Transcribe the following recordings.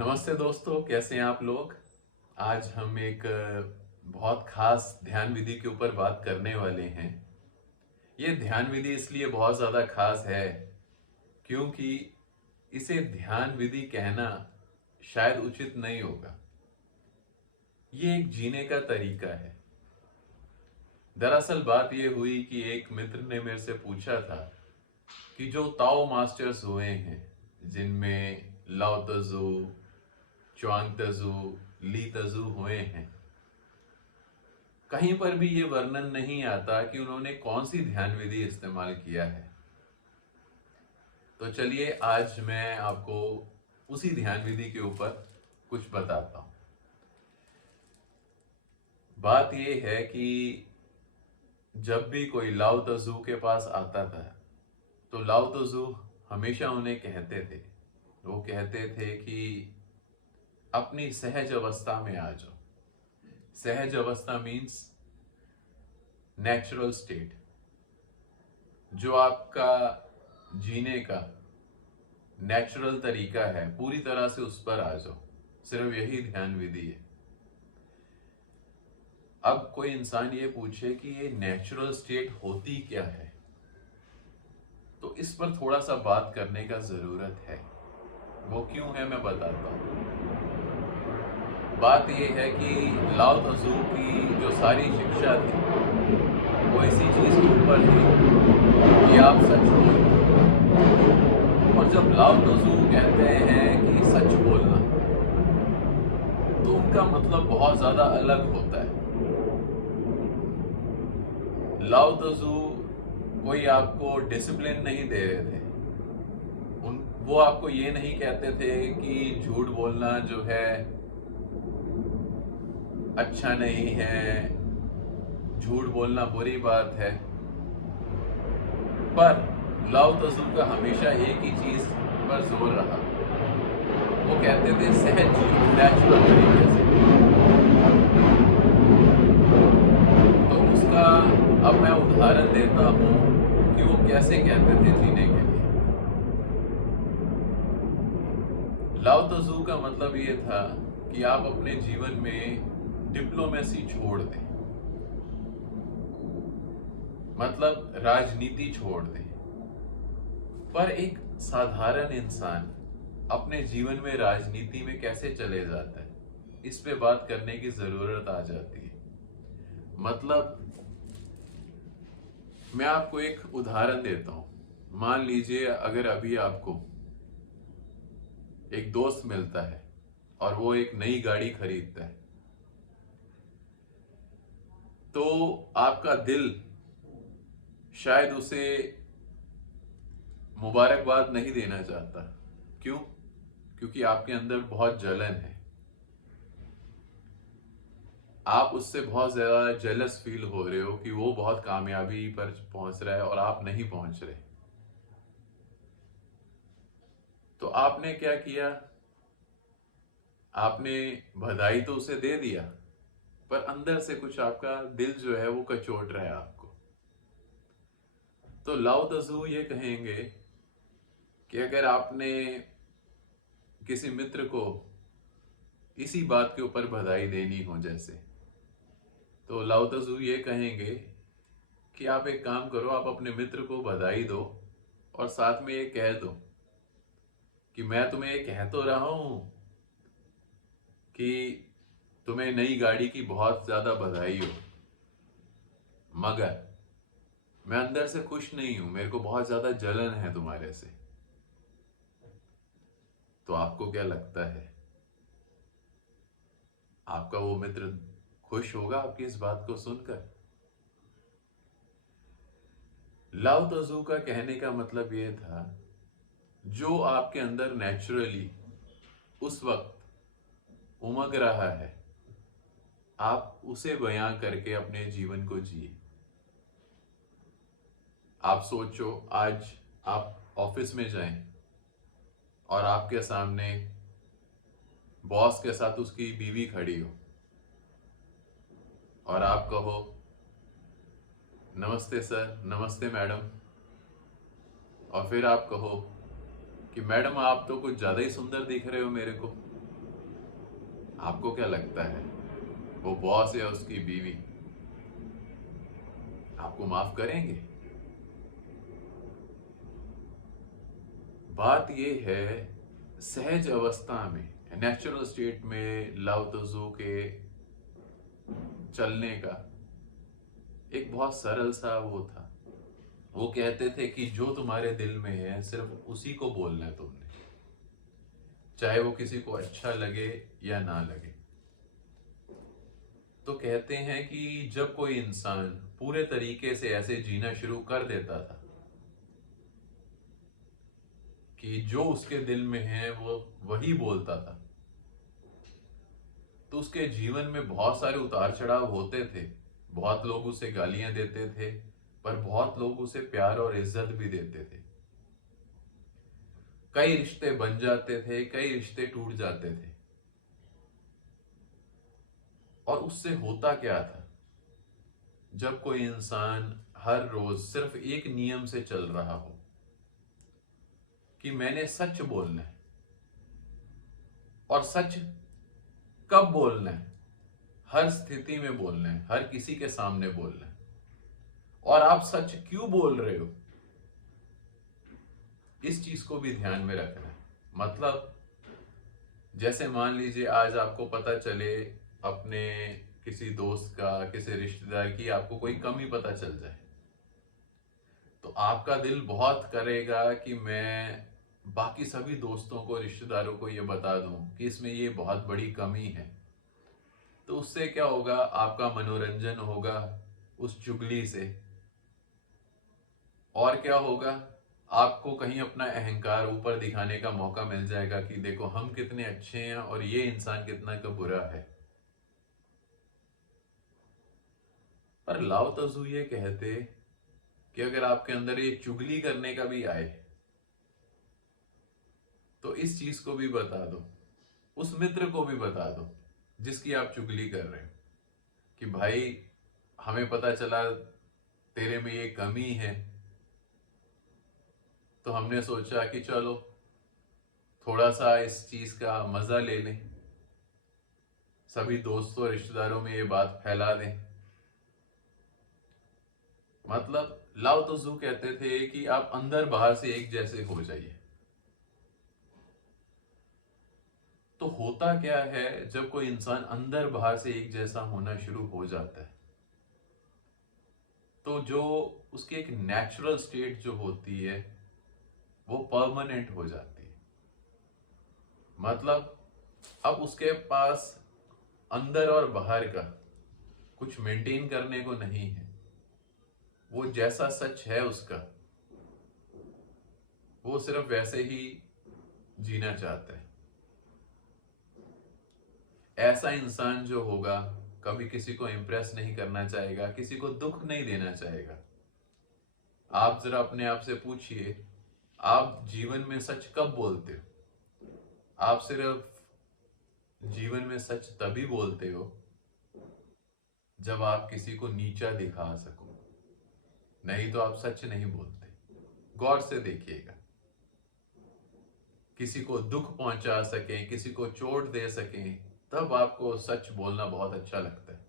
नमस्ते दोस्तों, कैसे हैं आप लोग। आज हम एक बहुत खास ध्यान विधि के ऊपर बात करने वाले हैं। ये ध्यान विधि इसलिए बहुत ज़्यादा खास है क्योंकि इसे ध्यान विधि कहना शायद उचित नहीं होगा। ये एक जीने का तरीका है। दरअसल बात ये हुई कि एक मित्र ने मेरे से पूछा था कि जो ताओ मास्टर्स हुए हैं, जिनमें लाओ त्जू, च्वांग त्जू, ली त्जू हुए हैं, कहीं पर भी ये वर्णन नहीं आता कि उन्होंने कौन सी ध्यान विधि इस्तेमाल किया है। तो चलिए आज मैं आपको उसी ध्यान विधि के ऊपर कुछ बताता हूं। बात यह है कि जब भी कोई लाओ त्जू के पास आता था तो लाओ त्जू हमेशा उन्हें कहते थे, वो कहते थे कि अपनी सहज अवस्था में आ जाओ। सहज अवस्था मीन्स नेचुरल स्टेट, जो आपका जीने का नेचुरल तरीका है, पूरी तरह से उस पर आ जाओ। सिर्फ यही ध्यान विधि है। अब कोई इंसान ये पूछे कि ये नेचुरल स्टेट होती क्या है, तो इस पर थोड़ा सा बात करने का जरूरत है। वो क्यों है मैं बताता हूं। बात यह है कि लाओ त्जू की जो सारी शिक्षा थी वो इसी चीज के ऊपर थी कि आप सच बोलो। और जब लाओ त्जू कहते हैं कि सच बोलना, तो उनका मतलब बहुत ज्यादा अलग होता है। लाओ त्जू कोई आपको डिसिप्लिन नहीं दे रहे थे। वो आपको ये नहीं कहते थे कि झूठ बोलना जो है अच्छा नहीं है, झूठ बोलना बुरी बात है। पर लाओ त्जू का हमेशा एक ही चीज पर जोर रहा। वो कहते थे सहज जियो, नेचुरल तरीके से। तो उसका अब मैं उदाहरण देता हूं कि वो कैसे कहते थे जीने के लिए। लाओ त्जू का मतलब ये था कि आप अपने जीवन में डिप्लोमेसी छोड़ दें, मतलब राजनीति छोड़ दें। पर एक साधारण इंसान अपने जीवन में राजनीति में कैसे चले जाता है, इस पे बात करने की जरूरत आ जाती है। मतलब मैं आपको एक उदाहरण देता हूं। मान लीजिए अगर अभी आपको एक दोस्त मिलता है और वो एक नई गाड़ी खरीदता है, तो आपका दिल शायद उसे मुबारकबाद नहीं देना चाहता। क्यों? क्योंकि आपके अंदर बहुत जलन है। आप उससे बहुत ज्यादा जेलस फील हो रहे हो कि वो बहुत कामयाबी पर पहुंच रहा है और आप नहीं पहुंच रहे। तो आपने क्या किया? आपने बधाई तो उसे दे दिया, पर अंदर से कुछ आपका दिल जो है वो कचोट रहा है आपको। तो लाओ त्जू ये कहेंगे कि अगर आपने किसी मित्र को इसी बात के ऊपर बधाई देनी हो जैसे, तो लाओ त्जू ये कहेंगे कि आप एक काम करो, आप अपने मित्र को बधाई दो और साथ में ये कह दो कि मैं तुम्हें ये कह तो रहा हूं कि तुम्हें नई गाड़ी की बहुत ज्यादा बधाई हो, मगर मैं अंदर से खुश नहीं हूं, मेरे को बहुत ज्यादा जलन है तुम्हारे से। तो आपको क्या लगता है, आपका वो मित्र खुश होगा आपकी इस बात को सुनकर? लाओ त्जू का कहने का मतलब यह था, जो आपके अंदर नेचुरली उस वक्त उमग रहा है, आप उसे बयां करके अपने जीवन को जिए। आप सोचो, आज आप ऑफिस में जाएं और आपके सामने बॉस के साथ उसकी बीवी खड़ी हो और आप कहो नमस्ते सर, नमस्ते मैडम, और फिर आप कहो कि मैडम आप तो कुछ ज्यादा ही सुंदर दिख रहे हो मेरे को। आपको क्या लगता है, वो बॉस या उसकी बीवी आपको माफ करेंगे? बात ये है, सहज अवस्था में, नेचुरल स्टेट में लाओ त्सु के चलने का एक बहुत सरल सा वो था। वो कहते थे कि जो तुम्हारे दिल में है सिर्फ उसी को बोलना है तुमने, चाहे वो किसी को अच्छा लगे या ना लगे। तो कहते हैं कि जब कोई इंसान पूरे तरीके से ऐसे जीना शुरू कर देता था कि जो उसके दिल में है वो वही बोलता था, तो उसके जीवन में बहुत सारे उतार चढ़ाव होते थे। बहुत लोग उसे गालियां देते थे, पर बहुत लोग उसे प्यार और इज्जत भी देते थे। कई रिश्ते बन जाते थे, कई रिश्ते टूट जाते थे। और उससे होता क्या था, जब कोई इंसान हर रोज सिर्फ एक नियम से चल रहा हो कि मैंने सच बोलना है, और सच कब बोलना है, हर स्थिति में बोलना है, हर किसी के सामने बोलना है। और आप सच क्यों बोल रहे हो, इस चीज को भी ध्यान में रखना है। मतलब जैसे मान लीजिए आज आपको पता चले अपने किसी दोस्त का, किसी रिश्तेदार की आपको कोई कमी पता चल जाए, तो आपका दिल बहुत करेगा कि मैं बाकी सभी दोस्तों को, रिश्तेदारों को ये बता दूं कि इसमें ये बहुत बड़ी कमी है। तो उससे क्या होगा, आपका मनोरंजन होगा उस चुगली से। और क्या होगा, आपको कहीं अपना अहंकार ऊपर दिखाने का मौका मिल जाएगा कि देखो हम कितने अच्छे हैं और ये इंसान कितना का बुरा है। पर लाओ तजू ये कहते कि अगर आपके अंदर ये चुगली करने का भी आए तो इस चीज को भी बता दो, उस मित्र को भी बता दो जिसकी आप चुगली कर रहे हो कि भाई हमें पता चला तेरे में ये कमी है, तो हमने सोचा कि चलो थोड़ा सा इस चीज का मजा ले लें, सभी दोस्तों रिश्तेदारों में ये बात फैला दें। मतलब लाओ त्सु कहते थे कि आप अंदर बाहर से एक जैसे हो जाइए। तो होता क्या है, जब कोई इंसान अंदर बाहर से एक जैसा होना शुरू हो जाता है, तो जो उसकी एक नेचुरल स्टेट जो होती है वो परमानेंट हो जाती है। मतलब अब उसके पास अंदर और बाहर का कुछ मेंटेन करने को नहीं है। वो जैसा सच है उसका, वो सिर्फ वैसे ही जीना चाहता है। ऐसा इंसान जो होगा कभी किसी को इंप्रेस नहीं करना चाहेगा, किसी को दुख नहीं देना चाहेगा। आप जरा अपने आप से पूछिए, आप जीवन में सच कब बोलते हो? आप सिर्फ जीवन में सच तभी बोलते हो जब आप किसी को नीचा दिखा सको, नहीं तो आप सच नहीं बोलते। गौर से देखिएगा, किसी को दुख पहुंचा सकें, किसी को चोट दे सकें, तब आपको सच बोलना बहुत अच्छा लगता है।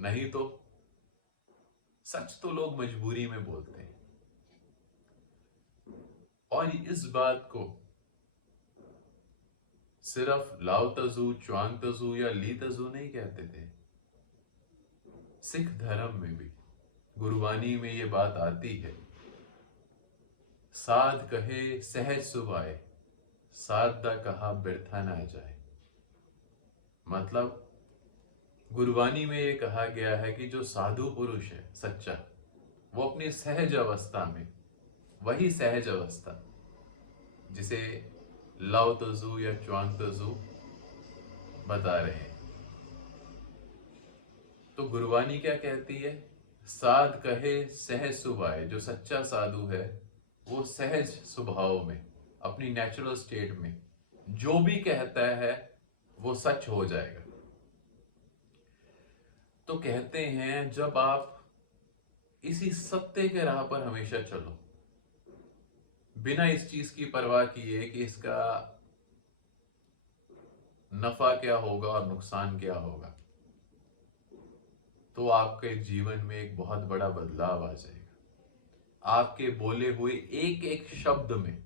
नहीं तो सच तो लोग मजबूरी में बोलते हैं। और इस बात को सिर्फ लाओ तजू, च्वांग तजू या ली तजू नहीं कहते थे। सिख धर्म में भी गुरबानी में ये बात आती है, साध कहे सहज सुभाए, साध दा कहा बिरथा ना जाए। मतलब गुरबानी में ये कहा गया है कि जो साधु पुरुष है सच्चा, वो अपनी सहज अवस्था में, वही सहज अवस्था जिसे लाओ तजू या च्वांग तजू बता रहे हैं। तो गुरबानी क्या कहती है, साध कहे सहज सुभाए। जो सच्चा साधु है वो सहज स्वभाव में, अपनी नेचुरल स्टेट में जो भी कहता है वो सच हो जाएगा। तो कहते हैं जब आप इसी सत्य के राह पर हमेशा चलो, बिना इस चीज की परवाह किए कि इसका नफा क्या होगा और नुकसान क्या होगा, तो आपके जीवन में एक बहुत बड़ा बदलाव आ जाएगा। आपके बोले हुए एक एक शब्द में,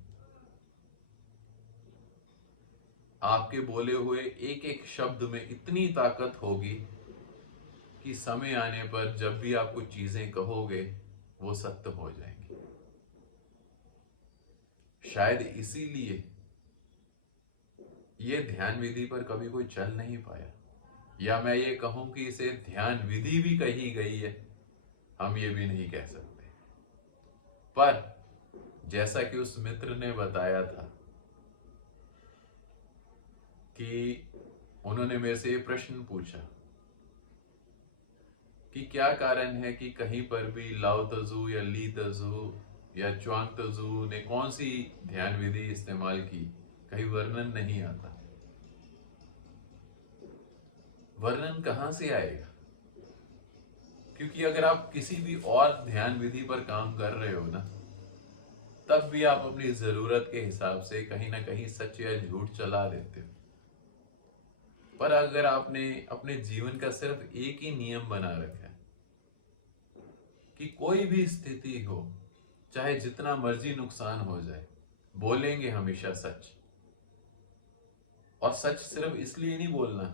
आपके बोले हुए एक एक शब्द में इतनी ताकत होगी कि समय आने पर जब भी आप कुछ चीजें कहोगे वो सत्य हो जाएंगी। शायद इसीलिए ये ध्यान विधि पर कभी कोई चल नहीं पाया, या मैं ये कहूं कि इसे ध्यान विधि भी कही गई है, हम ये भी नहीं कह सकते। पर जैसा कि उस मित्र ने बताया था कि उन्होंने मेरे से ये प्रश्न पूछा कि क्या कारण है कि कहीं पर भी लाओ तजू या ली तजू या च्वांग तजू ने कौन सी ध्यान विधि इस्तेमाल की, कहीं वर्णन नहीं आता। वर्णन कहां से आएगा? क्योंकि अगर आप किसी भी और ध्यान विधि पर काम कर रहे हो ना, तब भी आप अपनी जरूरत के हिसाब से कहीं ना कहीं सच या झूठ चला देते हो। पर अगर आपने अपने जीवन का सिर्फ एक ही नियम बना रखा है कि कोई भी स्थिति हो, चाहे जितना मर्जी नुकसान हो जाए, बोलेंगे हमेशा सच। और सच सिर्फ इसलिए नहीं बोलना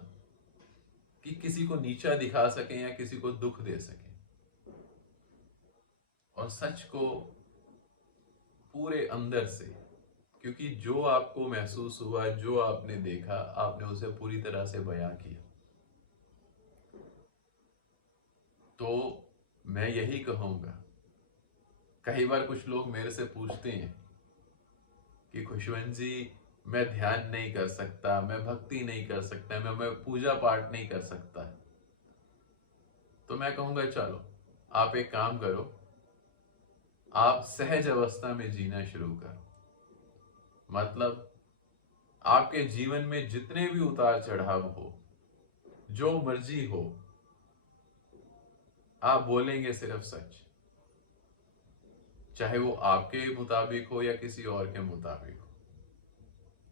कि किसी को नीचा दिखा सकें या किसी को दुख दे सकें, और सच को पूरे अंदर से, क्योंकि जो आपको महसूस हुआ, जो आपने देखा, आपने उसे पूरी तरह से बयां किया। तो मैं यही कहूंगा, कई बार कुछ लोग मेरे से पूछते हैं कि खुशवंत जी, मैं ध्यान नहीं कर सकता, मैं भक्ति नहीं कर सकता, मैं पूजा पाठ नहीं कर सकता। तो मैं कहूंगा चलो आप एक काम करो, आप सहज अवस्था में जीना शुरू करो। मतलब आपके जीवन में जितने भी उतार चढ़ाव हो, जो मर्जी हो, आप बोलेंगे सिर्फ सच, चाहे वो आपके मुताबिक हो या किसी और के मुताबिक हो।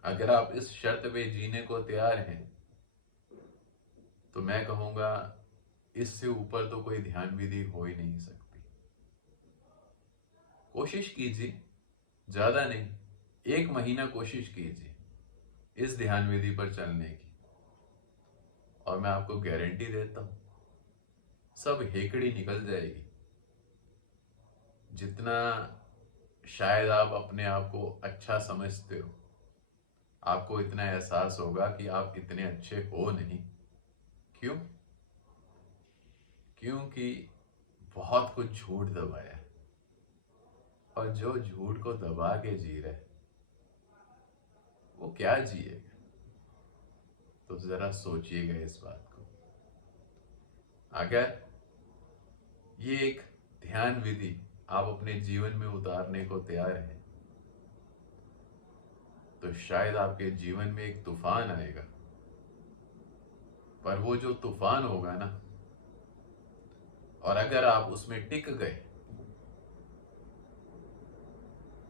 अगर आप इस शर्त पे जीने को तैयार हैं, तो मैं कहूंगा इससे ऊपर तो कोई ध्यान विधि हो ही नहीं सकती। कोशिश कीजिए, ज्यादा नहीं, 1 महीना कोशिश कीजिए इस ध्यान विधि पर चलने की, और मैं आपको गारंटी देता हूं सब हेकड़ी निकल जाएगी। जितना शायद आप अपने आप को अच्छा समझते हो, आपको इतना एहसास होगा कि आप इतने अच्छे हो नहीं। क्यों? क्योंकि बहुत कुछ झूठ दबाया है, और जो झूठ को दबा के जी रहे वो क्या जिएगा? तो जरा सोचिएगा इस बात को। अगर ये एक ध्यान विधि आप अपने जीवन में उतारने को तैयार हैं, तो शायद आपके जीवन में एक तूफान आएगा। पर वो जो तूफान होगा ना, और अगर आप उसमें टिक गए,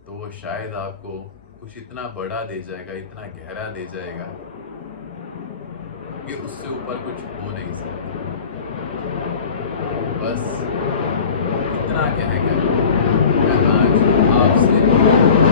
तो वो शायद आपको कुछ इतना बड़ा दे जाएगा, इतना गहरा दे जाएगा कि उससे ऊपर कुछ हो नहीं सकता। बस इतना कहकर मैं आज आपसे